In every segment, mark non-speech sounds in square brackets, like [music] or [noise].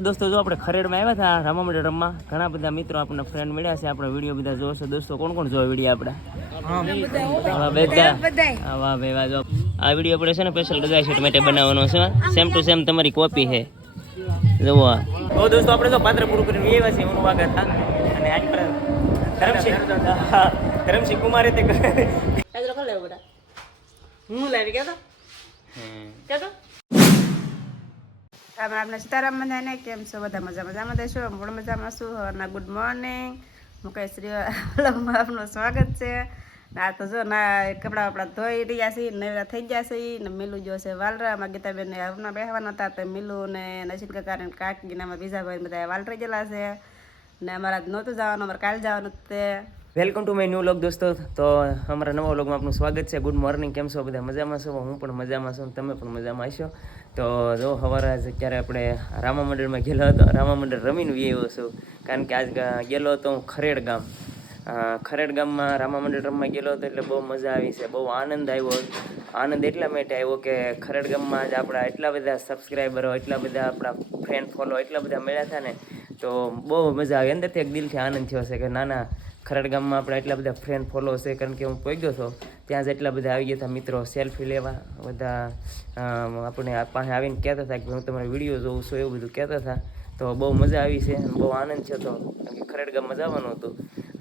દોસ્તો જો આપણે ખરેડમાં આવ્યા હતા રમવા માટે રમવા ઘણા બધા મિત્રો આપણને ફ્રેન્ડ મળ્યા છે આપણે વીડિયો બધા જોશે દોસ્તો કોણ કોણ જોવે વીડિયો આપણા? હા, બધા. વાહ ભાઈ વાહ જો. આ વીડિયો આપણે છે ને સ્પેશિયલ ગગા શેટ માટે બનાવવાનો છે સેમ ટુ સેમ તમારી કોપી છે. જુઓ આ. તો દોસ્તો આપણે તો પાત્ર પૂરું કરીને આવ્યા છે એનું વાગત હતા. અને આજ પર ધરમસિંહ. ધરમસિંહ કુમારે તે હું લાવી ગયા હમ. રામ રામ ને સીતારામ બધાને કેમ છો? બધા મજા મજામાં દેશો હું મજામાં છું હવારના ગુડ મોર્નિંગ મુકેશ શ્રી વ્લોગમાં આપનું સ્વાગત છે. આ તો જો, ના કપડા વપડા ધોઈ રહ્યા છે નવરા થઈ ગયા છે ને મિલું જો છે વાલરા માં ગીતાબેન હમણાં બેહવાના હતા તો મિલું ને નસીન કાકા ને કાકી ને અમારા બીજા ભાઈ બધા વાલરા ગયેલા છે. ને અમારા નહોતું જવાનું, અમારે કાલે જવાનું તે. Welcome to my new vlog દોસ્તો. તો અમારા નવા વ્લોગમાં આપનું સ્વાગત છે. ગુડ મોર્નિંગ કેમ છો? બધા મજામાં છો? હું પણ મજામાં છું તમે પણ મજામાં હશો? તો જો, સવારે જ અત્યારે આપણે રામા મંડળમાં ગયેલો હતો. રામા મંડળ રમીને આવ્યો છું. કારણ કે આજ ગયેલો હતો હું ખરેડ ગામ. ખરેડ ગામમાં રામા મંડળ રમવા ગયેલો હતો એટલે બહુ મજા આવી છે. બહુ આનંદ આવ્યો. આનંદ એટલા માટે આવ્યો કે ખરેડ ગામમાં આજ આપણા એટલા બધા સબસ્ક્રાઈબરો એટલા બધા આપણા ફ્રેન્ડ ફોલો એટલા બધા મળ્યા હતા ને તો બહુ મજા આવી. અંદરથી એક દિલથી આનંદ થયો છે કે નાના ખરડ ગામમાં આપણે એટલા બધા ફ્રેન્ડ ફોલો છે. કારણ કે હું પહોંચ્યો હતો ત્યાં જ એટલા બધા આવી ગયા હતા મિત્રો સેલ્ફી લેવા. બધા આપણે પાસે આવીને કહેતા હતા કે હું તમારા વીડિયો જોઉં છું, એવું બધું કહેતા હતા. તો બહુ મજા આવી છે બહુ આનંદ થયો તો કારણ ગામમાં જવાનું હતું.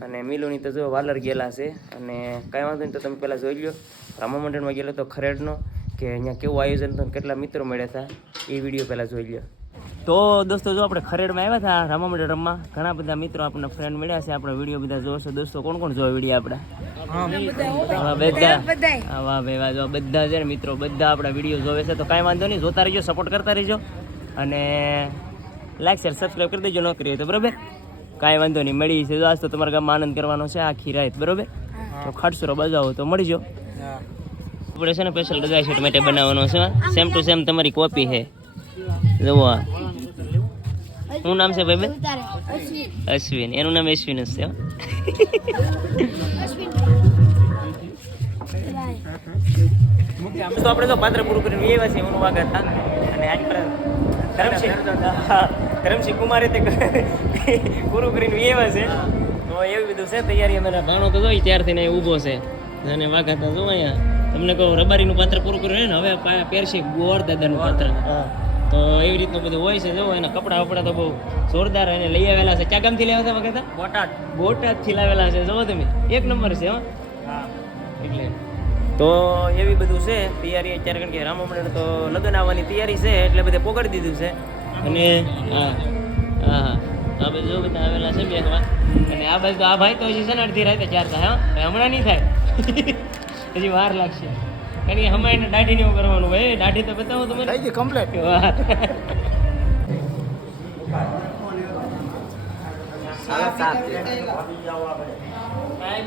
અને મિલુની તો જો વાલર ગયેલા છે. અને કાંઈ વાંધો નહીં તો તમે પહેલાં જોઈ લો રામા મંડળમાં ગયેલો તો ખરેડનો, કે અહીંયા કેવું આયોજન હતું કેટલા મિત્રો મળ્યા હતા, એ વીડિયો પહેલાં જોઈ લો તો દોસ્તો જો આપણે ખરેડમાં આવ્યા હતા રામા મંડળ રમવા ઘણા બધા મિત્રો આપણને ફ્રેન્ડ મળ્યા છે આપણે વીડિયો બધા જોશો દોસ્તો કોણ કોણ જોવે વીડિયો આપણા? બધા વાહ ભાઈ વાહ જો બધા છે ને મિત્રો બધા આપણા વીડિયો જોવે છે. તો કાંઈ વાંધો નહીં જોતા રહીજો સપોર્ટ કરતા રહીજો. અને લાઈક શેર સબસ્ક્રાઈબ કરી દેજો ન કરી હોય તો બરોબર. કાંઈ વાંધો નહીં મળી છે જો આજ તો તમારા ગામમાં આનંદ કરવાનો છે આખી રાત બરોબર? તો ખાટસુરો બજાવો તો મળીજો. આપણે છે ને સ્પેશિયલ રજા શેટ માટે બનાવવાનો છે સેમ ટુ સેમ તમારી કોપી છે. જુઓ આ. શું નામ છે ભાઈ અશ્વિન. એનું નામ અશ્વિન જ છે તો આપણે તો પાત્ર પૂરું કરીને એવા છે એનું વાગત અને આજ પર ધરમસિંહ કુમારે તે પૂરું કરીને એવા છે. તો એવું બધું છે તૈયારી અમારા ભાણો તો જોઈ ત્યારથી ને ઊભો છે. અને વાઘાતા જો અહીંયા. તમને કહું રબારીનું પાત્ર પૂરું કર્યું ને હવે પહેરશે ગોર દાદાનું પાત્ર. તો એવી રીતનું બધું હોય છે જો એના કપડા વપડા તો બહુ જોરદાર એને લઈ આવેલા છે. ક્યાં ગામથી લઈ આવ્યા હતા વખત બોટાદ. બોટાદથી લાવેલા છે જોવો તમે. એક નંબર છે હા. એટલે. તો એવી બધું છે તૈયારી અત્યારે કારણ કે રામ મંડળ તો લગ્ન આવવાની તૈયારી છે એટલે બધે પોગડી દીધું છે. અને હા હા હા. આ બધું જો બધા આવેલા છે બે અને આ બાજુ તો આ ભાઈ તો હજી છે ને અડધી રાતે ચાર થાય હા. હમણાં નહીં થાય. [laughs] હજી વાર લાગશે. કારણ કે હમણાં એને દાઢી ને એવું કરવાનું ભાઈ દાઢી તો બતાવો તમે થઈ ગઈ કમ્પ્લીટ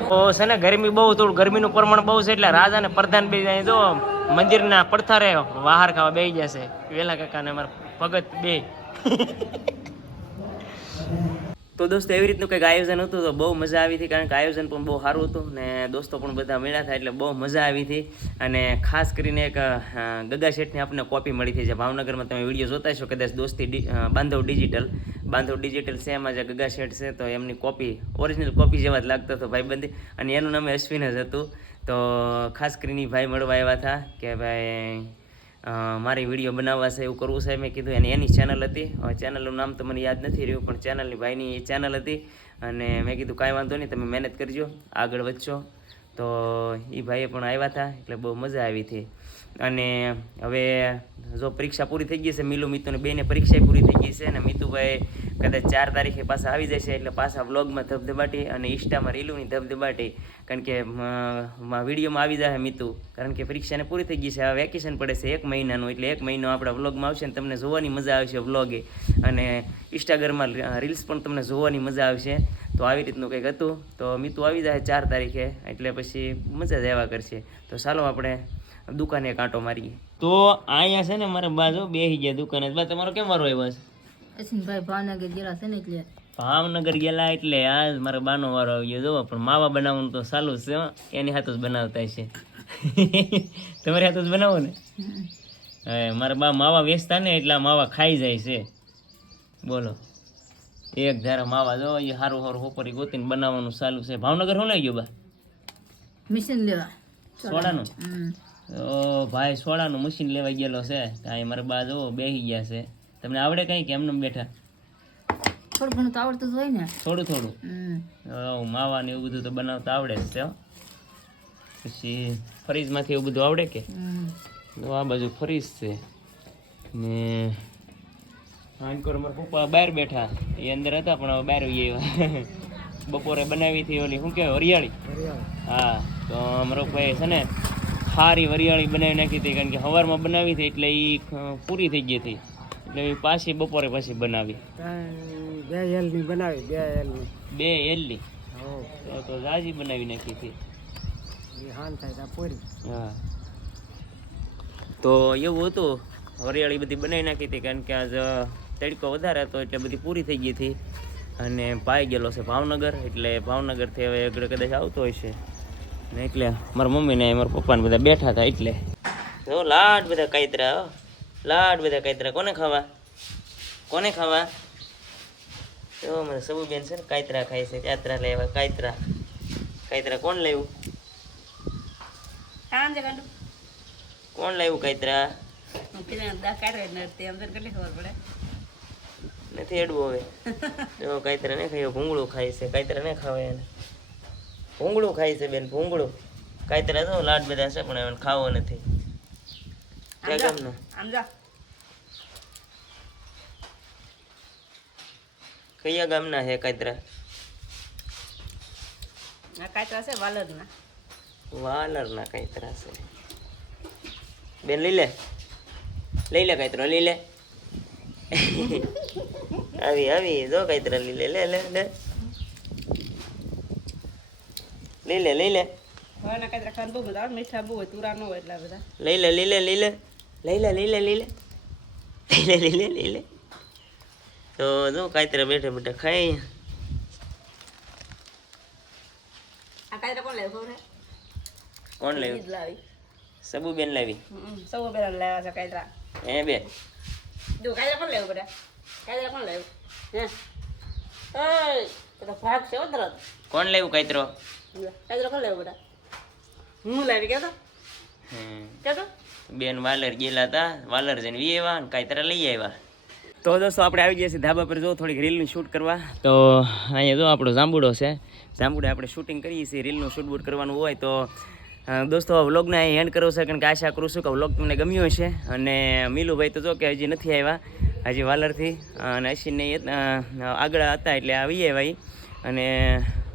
તો છે ને ગરમી બહુ થોડું ગરમીનું પ્રમાણ બહુ છે એટલે રાજા ને પ્રધાન બે જાય. જો મંદિરના પડથારે બહાર ખાવા બે જશે. વેલા કાકા ને અમારા ભગત બે. તો દોસ્તો એવી રીતનું કંઈક આયોજન હતું તો બહુ મજા આવી હતી કારણ કે આયોજન પણ બહુ સારું હતું ને દોસ્તો પણ બધા મળ્યા હતા એટલે બહુ મજા આવી હતી. અને ખાસ કરીને એક ગગા શેઠની આપણને કોપી મળી હતી જે ભાવનગરમાં તમે વીડિયો જોતા છો કદાચ દોસ્તી બાંધવ ડિજિટલ બાંધવ ડિજિટલ છે, એમાં જે ગગા શેઠ છે, તો એમની કોપી ઓરિજિનલ કોપી જેવા જ લાગતો હતો ભાઈબંધી. અને એનું નામ અશ્વિન જ હતું. તો ખાસ કરીને ભાઈ મળવા આવ્યા હતા કે ભાઈ મારી વીડિયો બનાવવા છે એવું કરવું છે. મેં કીધું એને એની ચેનલ હતી. ચેનલનું નામ તો મને યાદ નથી રહ્યું, પણ ચેનલની ભાઈની એ ચેનલ હતી. અને મેં કીધું કાંઈ વાંધો નહીં, તમે મહેનત કરજો, આગળ વધશો તો એ ભાઈએ પણ આવ્યા હતા એટલે બહુ મજા આવી હતી. અને હવે જો પરીક્ષા પૂરી થઈ ગઈ છે, મિલુ મિતુને બેને પરીક્ષા પૂરી થઈ ગઈ છે અને મિતુભાઈ કદાચ ચાર તારીખે પાછા આવી જશે એટલે પાછા વ્લોગમાં ધબધબાટી અને ઇન્સ્ટામાં રીલુની ધબધબાટી. કારણ કે વિડીયોમાં આવી જાય મિતુ. કારણ કે પરીક્ષાને પૂરી થઈ ગઈ છે, હવે વેકેશન પડે છે એક મહિનાનું, એટલે એક મહિનો આપણા વ્લોગમાં આવશે અને તમને જોવાની મજા આવશે વ્લોગે. અને ઇન્સ્ટાગ્રામમાં રીલ્સ પણ તમને જોવાની મજા આવશે. તો આવી રીતનું કંઈક હતું. તો મીતું આવી જાય ચાર તારીખે એટલે પછી મજા જ આવ્યા કરશે. તો ચાલો આપણે દુકાને કાંટો મારીએ. તો અહીંયા છે ને મારે બાજુ બેસી ગયા દુકાને. બા તમારો કેમ વારો આવ્યો છે? અશ્વિનભાઈ ભાવનગર ગયેલા છે ને એટલે. ભાવનગર ગયેલા એટલે આજ મારો બાનો વારો આવી ગયો. જોવો પણ માવા બનાવવાનું તો ચાલુ જ છે એની હાથો જ બનાવતા છે [laughs] તમારી હાથે જ બનાવો ને? હવે મારા બા માવા વેચતા ને એટલે આ માવા ખાઈ જાય છે. બોલો. એક ધારા માવા જો એ સારું સારું હોપરી ગોતીને બનાવવાનું ચાલુ છે. ભાવનગર શું લઈ ગયો બા? મશીન લેવા. સોડાનું? ઓ ભાઈ સોડાનું મશીન લેવા ગયેલો છે. કાંઈ મારા બા જો બેસી ગયા છે. તમને આવડે કંઈ કે એમને બેઠા? થોડું ઘણું તો આવડતું જ હોય ને. થોડું થોડું. માવા ને એવું બધું તો બનાવતા આવડે જ છે પછી ફરીજમાંથી એવું બધું આવડે કે? આ બાજુ ફરીજ છે. ને આનકોર મારા પપ્પા બહાર બેઠા. એ અંદર હતા પણ હવે બહાર આવી આવ્યા. [laughs] બપોરે બનાવી હતી ઓલી શું કહેવાય વરિયાળી? હા તો અમારો ભાઈ છે ને સારી વરિયાળી બનાવી નાખી હતી કારણ કે સવારમાં બનાવી હતી એટલે એ પૂરી થઈ ગઈ હતી. એટલે એ પાછી બપોરે પાછી બનાવી. બે એલની બનાવી બે એલની બે એલની તો જાજી બનાવી નાખી હતી. હા. તો એવું હતું. વરિયાળી બધી બનાવી નાખી હતી કારણ કે આજ તડકો વધારે હતો એટલે બધી પૂરી થઈ ગઈ હતી. અને પાઈ ગયેલો છે ભાવનગર એટલે ભાવનગરથી હવે આગળ કદાચ આવતો હોય છે. ને એટલે મારા મમ્મીને મારા પપ્પાને બધા બેઠા હતા એટલે. જો લાડ બધા કાયતરા હો. લાડ બધા કાયતરા કોને ખાવા? કોને ખાવા? તો મારા સબુબેન છે ને કાયતરા ખાય છે. કાયતરા લેવા કાયતરા કાયતરા કોણ લેવું કોણ લાવ્યું કાયતરા નથી એડવું હવે. જો કાયતરા ને ખાઈ ભૂંગળું ખાય છે કાયતરા ને ખાવે એને. ભૂંગળું ખાય છે બેન ભૂંગળું. કાયતરા તો લાડ બધા છે પણ એને ખાવો નથી. ક્યાં આમ કયા ગામના છે કાયતરા કાયતરા છે વાલરના. વાલરના કાયતરા છે. બેન લઈ લે. લઈ લે કાયતરો લઈ લે. આવી આવી જો કાયતરા લઈ લે લે લે. લે લઈ લે લઈ લે. હવાના કાચરા ખાવાનું બહુ બધા મીઠા બહુ હોય તુરા હોય એટલા બધા. લઈ લે લઈ લે લઈ લે. લઈ લે લઈ લે લઈ લે. લઈ લે લઈ લે લઈ લે. તો જો કાયતરા બેઠા બેઠા ખાઈ કોણ લાવ્યું સબુ જ લાવી. સબુબેન લાવી. હમ, સૌ બેરા લાવ્યા છે કાયતરા હે બે જો કાચરા કોણ લાવ્યું બધા કાચરા કોણ લાવ્યું હે ઓય પેલો ભાગ છે હો કોણ લાવ્યું કાતરો કાચરા કોણ લાવ્યું બધા હું લાવી કહેતો હમ. બેન વાલર ગયેલા હતા વાલર જઈને વી આવ્યા ને કાતરા લઈ આવ્યા તો દોસ્તો આપણે આવી ગયા છીએ ધાબા પર. જો થોડીક રીલનું શૂટ કરવા. તો અહીંયા જો આપણો જાંબુડો છે. જાંબુડે આપણે શૂટિંગ કરીએ છીએ. રીલનું શૂટ બૂટ કરવાનું હોય તો દોસ્તો વ્લોગને અહીં એન્ડ કરું છે, કારણ કે આશા કરું છું કે વ્લોગ તમને ગમ્યો હશે. અને મીલુભાઈ તો જો કે હજી નથી આવ્યા, હજી વાલરથી, અને અશ્વિનને આગળ હતા એટલે આવી ભાઈ. અને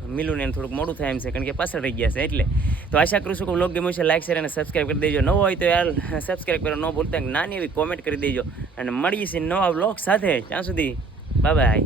મિલુને થોડુંક મોડું થાય એમ છે, કારણ કે પાછળ રહી ગયા છે એટલે. તો આશા કરું છું કે વ્લોગ ગમ્યો છે લાઇક શેર અને સબસ્ક્રાઈબ કરી દેજો. નવો હોય તો યાર સબસ્ક્રાઈબ કરો, ન ભૂલતા નાની એવી કોમેન્ટ કરી દેજો. અને મળીએ છીએ નવા વ્લોગ સાથે, ત્યાં સુધી બાય બાય